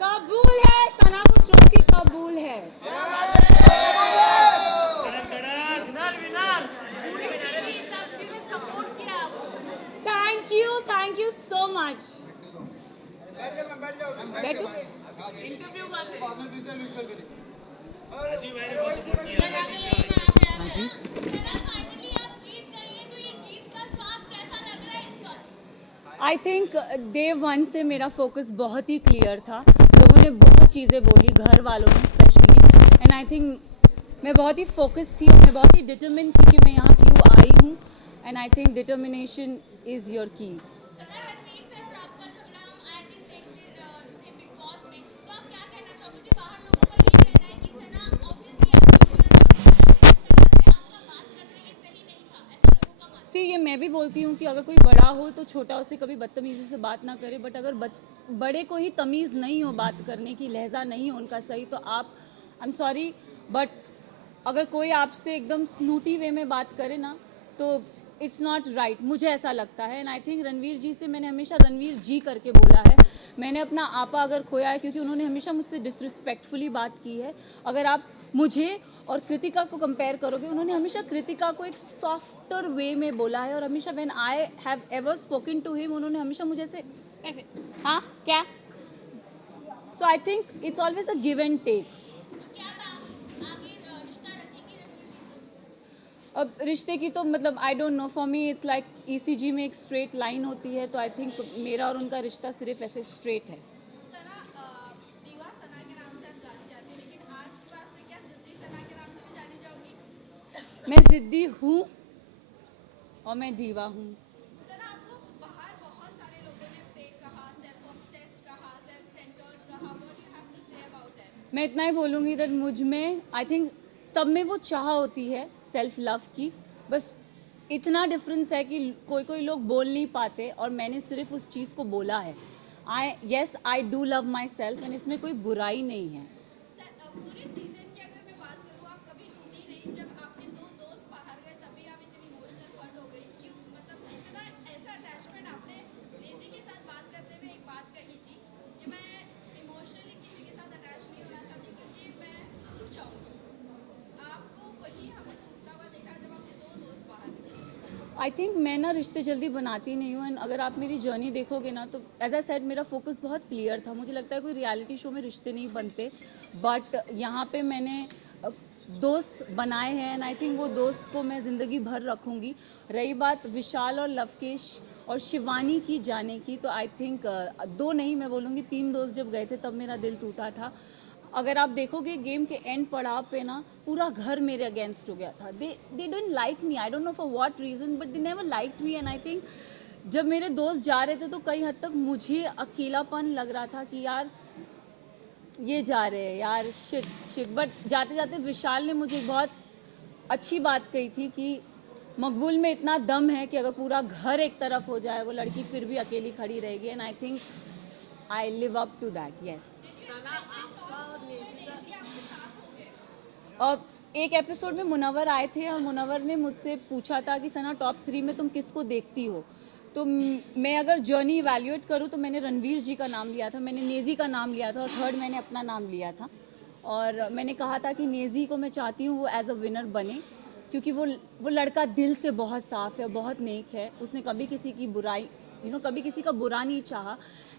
कबूल है, सना को ट्रॉफी कबूल है। Thank you so much. बैठो। हाँ जी। आई थिंक डे वन से मेरा फोकस बहुत ही क्लियर था। लोगों ने बहुत चीज़ें बोली, घर वालों ने स्पेशली, एंड आई थिंक मैं बहुत ही फोकस थी और मैं बहुत ही डिटरमिन थी कि मैं यहाँ क्यों आई हूँ, and I think determination is your की। सी ये मैं भी बोलती हूँ कि अगर कोई बड़ा हो तो छोटा उससे कभी बदतमीज़ी से बात ना करे, बट अगर बड़े को ही तमीज़ नहीं हो बात करने की, लहजा नहीं हो उनका सही, तो आप, आई एम सॉरी बट अगर कोई आपसे एकदम स्नूटी वे में बात करे ना तो इट्स नॉट राइट, मुझे ऐसा लगता है। एंड आई थिंक रणवीर जी से मैंने हमेशा रणवीर जी करके बोला है। मैंने अपना आपा अगर खोया है क्योंकि उन्होंने हमेशा मुझसे डिसरिस्पेक्टफुली बात की है। अगर आप मुझे और कृतिका को कंपेयर करोगे, उन्होंने हमेशा कृतिका को एक सॉफ्टर वे में बोला है, और हमेशा when I have ever spoken to him उन्होंने हमेशा मुझे ऐसे हाँ क्या, so I think it's always a give and take. अब रिश्ते की तो मतलब I don't know, for me it's like ECG में एक स्ट्रेट लाइन होती है, तो आई थिंक मेरा और उनका रिश्ता सिर्फ ऐसे स्ट्रेट है। दीवा सना के नाम से आप जानी जाती है, लेकिन आज के बाद से क्या जिद्दी सना के नाम से भी जानी जाओगी? मैं जिद्दी हूँ और मैं दीवा हूँ। सना, आपको बाहर बहुत सारे लोगों ने फेक कहा, सेल्फ ऑब्सेस्ड कहा, सेल्फ सेंटर्ड कहा, what you have to say about that? मैं इतना ही बोलूँगी दैट मुझ में आई थिंक सब में वो चाह होती है सेल्फ लव की, बस इतना डिफरेंस है कि कोई कोई लोग बोल नहीं पाते और मैंने सिर्फ उस चीज़ को बोला है। I do love my self, and इसमें कोई बुराई नहीं है। पूरे सीजन की अगर मैं बात करूँ, आप कभी ढूंढी नहीं, जब आपके दो दोस्त बाहर गए तभी आप इतनी इमोशनल हर्ट हो गई क्यों? मतलब इतना ऐसा अटैचमेंट आपने नेजी के साथ बात करते हुए एक बात कही थी कि मैं इमोशनली किसी के साथ अटैच नहीं होना चाहती क्योंकि मैं टूट जाऊंगी। आपको वही हमें टूटता हुआ देखा जब आपके दो दोस्त बाहर गए। आई थिंक मैं ना रिश्ते जल्दी बनाती नहीं हूँ, एंड अगर आप मेरी जर्नी देखोगे ना तो एज आई सेड मेरा फोकस बहुत क्लियर था। मुझे लगता है कोई रियलिटी शो में रिश्ते नहीं बनते, बट यहाँ पे मैंने दोस्त बनाए हैं, एंड आई थिंक वो दोस्त को मैं ज़िंदगी भर रखूँगी। रही बात विशाल और लवकेश और शिवानी की जाने की, तो आई थिंक दो नहीं, मैं बोलूँगी 3 दोस्त जब गए थे तब मेरा दिल टूटा था। अगर आप देखोगे गेम के एंड पड़ाव पे ना पूरा घर मेरे अगेंस्ट हो गया था। They don't like me, I don't know for what reason, but they never like me, and I think जब मेरे दोस्त जा रहे थे तो कई हद तक मुझे अकेलापन लग रहा था कि यार ये जा रहे हैं यार, शिट शिट। बट जाते जाते विशाल ने मुझे एक बहुत अच्छी बात कही थी कि मकबूल में इतना दम है कि अगर पूरा घर एक तरफ हो जाए वो लड़की फिर भी अकेली खड़ी रहेगी, and I think I live up to that. Yes. और एक एपिसोड में मुनव्वर आए थे और मुनव्वर ने मुझसे पूछा था कि सना टॉप 3 में तुम किसको देखती हो, तो मैं अगर जर्नी इवैल्यूएट करूँ तो मैंने रणवीर जी का नाम लिया था, मैंने नेज़ी का नाम लिया था, और थर्ड मैंने अपना नाम लिया था। और मैंने कहा था कि नेज़ी को मैं चाहती हूँ वो एज अ विनर बने, क्योंकि वो लड़का दिल से बहुत साफ़ है, बहुत नेक है, उसने कभी किसी की बुराई कभी किसी का बुरा नहीं चाहा।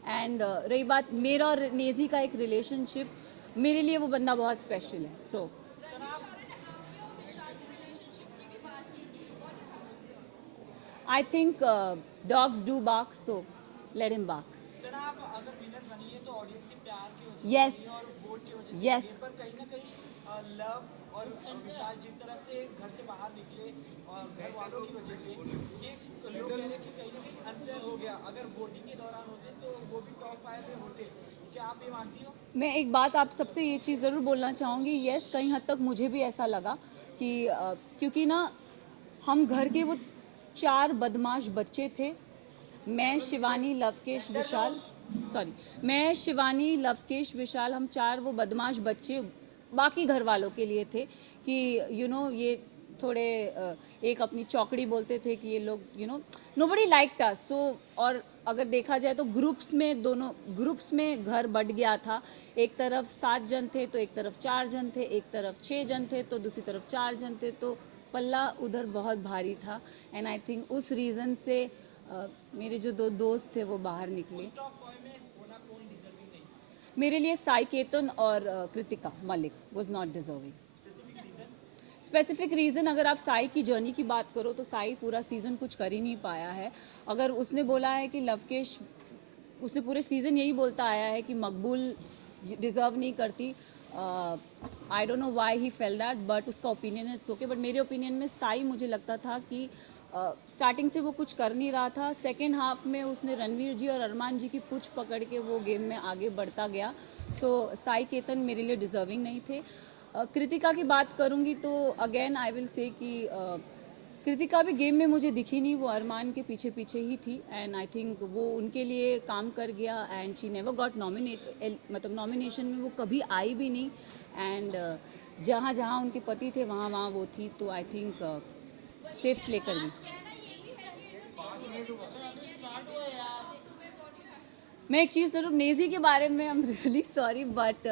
एंड रही बात मेरा और नेज़ी का एक रिलेशनशिप, मेरे लिए वो बंदा बहुत स्पेशल है। सो I think dogs do bark, so let him bark. Sir, आप अगर विनर बनी है तो ऑडियंस के प्यार की वजह Yes. से और वोट की वजह से Yes. बनी है, पर कहीं ना कहीं लव और विशाल जिस तरह से घर से बाहर निकले और घर वालों की वजह से ये लोग कह रहे हैं कि कहीं ना कहीं अनफेयर हो गया। अगर वोटिंग के दौरान होते तो वो भी टॉप 5 में होते, क्या आप ये मानती हो? मैं एक बात आप सबसे ये चीज़ ज़रूर बोलना चाहूँगी, यस कहीं हद तक मुझे भी ऐसा लगा कि क्योंकि ना हम घर के वो 4 बदमाश बच्चे थे, मैं शिवानी लवकेश विशाल, सॉरी मैं शिवानी लवकेश विशाल, हम 4 वो बदमाश बच्चे बाकी घर वालों के लिए थे कि ये थोड़े एक अपनी चौकड़ी बोलते थे कि ये लोग नोबडी लाइक्ड अस। सो और अगर देखा जाए तो दोनों ग्रुप्स में घर बढ़ गया था। एक तरफ 7 जन थे तो एक तरफ 4 जन थे, एक तरफ 6 जन थे तो दूसरी तरफ 4 जन थे, तो पल्ला उधर बहुत भारी था। एंड आई थिंक उस रीज़न से मेरे जो 2 दोस्त थे वो बाहर निकले। टॉप 5 में होना कौन डिजर्विंग नहीं था? मेरे लिए साई केतन और Kritika Malik was not deserving. Specific reason अगर आप साई की जर्नी की बात करो तो साई पूरा सीज़न कुछ कर ही नहीं पाया है। अगर उसने बोला है कि लवकेश, उसने पूरे सीज़न यही बोलता आया है कि मकबूल डिज़र्व नहीं करती। आई don't know why he fail that, but उसका ओपिनियन इट्स ओके। बट मेरे ओपिनियन में साई, मुझे लगता था कि स्टार्टिंग से वो कुछ कर नहीं रहा था। सेकेंड हाफ में उसने रणवीर जी और अरमान जी की पूछ पकड़ के वो गेम में आगे बढ़ता गया। सो साई केतन मेरे लिए डिज़र्विंग नहीं थे। कृतिका की बात करूंगी तो अगेन आई विल से कि कृतिका भी गेम में मुझे दिखी नहीं, वो अरमान के पीछे पीछे ही थी। एंड आई थिंक वो उनके लिए काम कर गया एंड शी नेवर गॉट मतलब नॉमिनेशन में वो कभी आई भी नहीं। एंड जहाँ जहाँ उनके पति थे वहाँ वहाँ वो थी, तो आई थिंक सेफ प्ले कर गई। मैं एक चीज़ ज़रूर नेज़ी के बारे में, I am really sorry but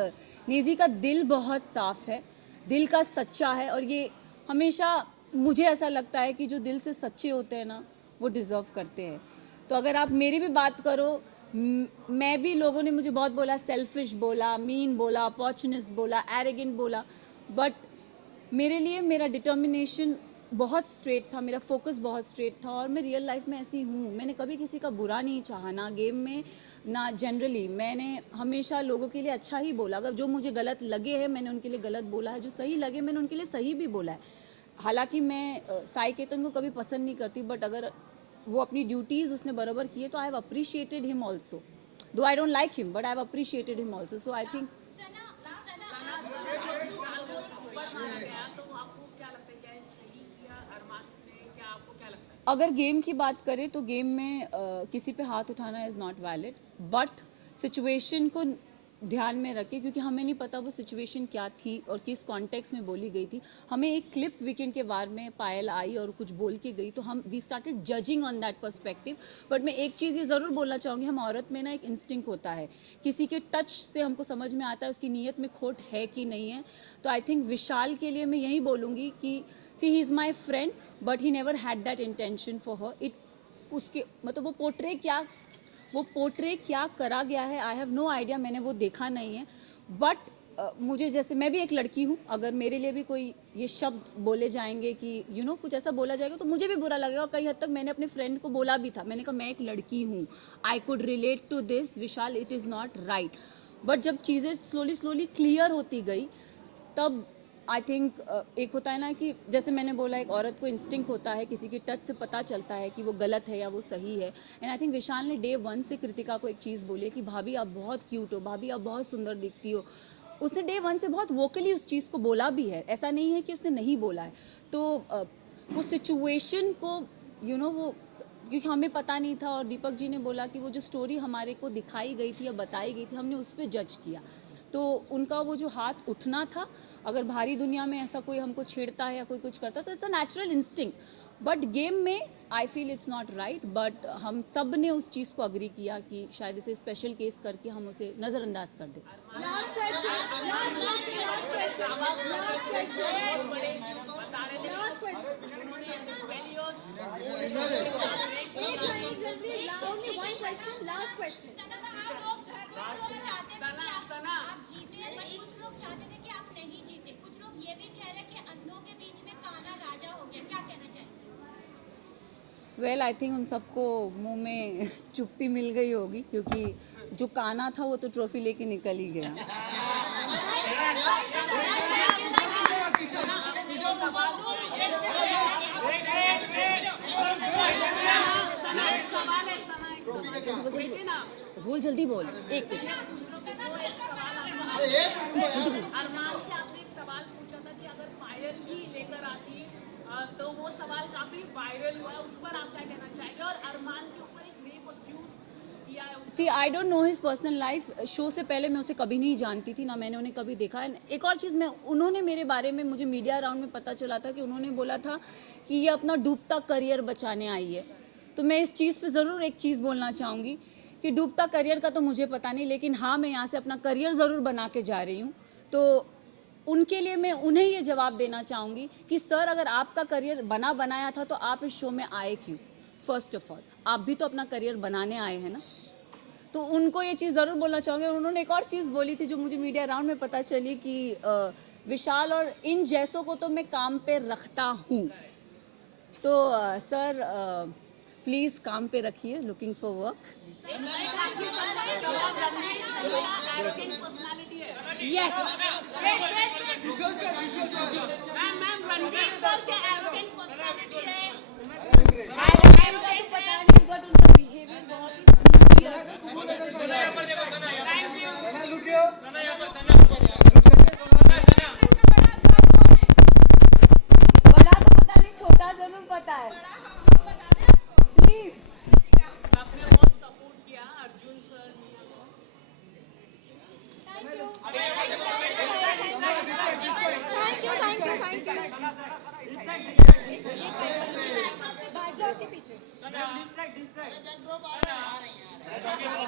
Nezy का दिल बहुत साफ़ है, दिल का सच्चा है। और ये हमेशा मुझे ऐसा लगता है कि जो दिल से सच्चे होते हैं ना वो डिज़र्व करते हैं। तो अगर आप मेरी भी बात करो, मैं भी, लोगों ने मुझे बहुत बोला, सेल्फिश बोला, मीन बोला, अपॉर्चुनिस्ट बोला, एरोगेंट बोला, बट मेरे लिए मेरा डिटर्मिनेशन बहुत स्ट्रेट था, मेरा फोकस बहुत स्ट्रेट था। और मैं रियल लाइफ में ऐसी हूँ, मैंने कभी किसी का बुरा नहीं चाहा, ना गेम में ना जनरली। मैंने हमेशा लोगों के लिए अच्छा ही बोला। अगर जो मुझे गलत लगे हैं मैंने उनके लिए गलत बोला है, जो सही लगे मैंने उनके लिए सही भी बोला है। हालांकि मैं साई केतन को कभी पसंद नहीं करती, बट अगर वो अपनी ड्यूटीज़ उसने बराबर किए तो I have appreciated him also, though I don't like him but I have appreciated him also. So I think अगर गेम की बात करें तो गेम में किसी पे हाथ उठाना is not valid, but situation को ध्यान में रखें, क्योंकि हमें नहीं पता वो सिचुएशन क्या थी और किस कॉन्टेक्स्ट में बोली गई थी। हमें एक क्लिप वीकेंड के बारे में पायल आई और कुछ बोल के गई, तो हम we started judging on that perspective. But मैं एक चीज़ ये ज़रूर बोलना चाहूँगी, हम औरत में ना एक इंस्टिंक्ट होता है, किसी के टच से हमको समझ में आता है उसकी नीयत में खोट है कि नहीं है। तो आई थिंक विशाल के लिए मैं यही बोलूँगी कि see he is my friend but he never had that intention for her. It उसके मतलब वो पोर्ट्रे क्या करा गया है, आई हैव नो आइडिया, मैंने वो देखा नहीं है। बट मुझे, जैसे मैं भी एक लड़की हूँ, अगर मेरे लिए भी कोई ये शब्द बोले जाएंगे कि कुछ ऐसा बोला जाएगा तो मुझे भी बुरा लगेगा। और कई हद तक मैंने अपने फ्रेंड को बोला भी था, मैंने कहा मैं एक लड़की हूँ, I could relate to this Vishal, it is not right. But जब चीज़ें स्लोली क्लियर होती गई तब आई थिंक एक होता है ना कि जैसे मैंने बोला, एक औरत को इंस्टिंक्ट होता है, किसी के टच से पता चलता है कि वो गलत है या वो सही है। एंड आई थिंक विशाल ने डे 1 से कृतिका को एक चीज़ बोली है कि भाभी आप बहुत क्यूट हो, भाभी आप बहुत सुंदर दिखती हो। उसने डे 1 से बहुत वोकली उस चीज़ को बोला भी है, ऐसा नहीं है कि उसने नहीं बोला है। तो वो सिचुएशन को वो, क्योंकि हमें पता नहीं था और दीपक जी ने बोला कि वो जो स्टोरी हमारे को दिखाई गई थी या बताई गई थी, हमने उस पर जज किया। तो उनका वो जो हाथ उठना था, अगर भारी दुनिया में ऐसा कोई हमको छेड़ता है या कोई कुछ करता है तो it's a natural instinct, but game में I feel it's not right. But हम सब ने उस चीज़ को अग्री किया कि शायद इसे स्पेशल केस करके हम उसे नज़रअंदाज कर दें। वेल आई थिंक उन सबको मुंह में चुप्पी मिल गई होगी, क्योंकि जो काना था वो तो ट्रॉफी लेके निकल ही गया। बोल जल्दी बोल, एक अरमान से आपने एक सवाल पूछा था कि अगर पायल ही लेकर आती तो वो सवाल काफी वायरल हुआ, उस पर आप क्या कहना चाहेंगे? और अरमान के ऊपर एक रेप अक्यूज किया है see I don't know his personal life. Show से पहले मैं उसे कभी नहीं जानती थी, ना मैंने उन्हें कभी देखा। एंड एक और चीज़, मैं उन्होंने मेरे बारे में, मुझे मीडिया राउंड में पता चला था कि उन्होंने बोला था कि ये अपना डूबता करियर बचाने आई है। तो मैं इस चीज़ पे ज़रूर एक चीज़ बोलना चाहूँगी कि डूबता करियर का तो मुझे पता नहीं, लेकिन हाँ, मैं यहाँ से अपना करियर ज़रूर बना के जा रही हूँ। तो उनके लिए मैं उन्हें ये जवाब देना चाहूँगी कि सर, अगर आपका करियर बनाया था तो आप इस शो में आए क्यों? फर्स्ट ऑफ ऑल, आप भी तो अपना करियर बनाने आए हैं ना। तो उनको ये चीज़ ज़रूर बोलना चाहूँगी। और उन्होंने एक और चीज़ बोली थी जो मुझे मीडिया राउंड में पता चली कि विशाल और इन जैसों को तो मैं काम पे रखता हूँ। तो सर, प्लीज़ काम पे रखिए, लुकिंग फॉर वर्क। यस, पता नहीं, बट उनका बिहेवियर बहुत ही बड़ा तो पता नहीं, छोटा जरूर पता है। प्लीज आपने बहुत सपोर्ट किया अर्जुन सर बैकड्रॉप के पीछे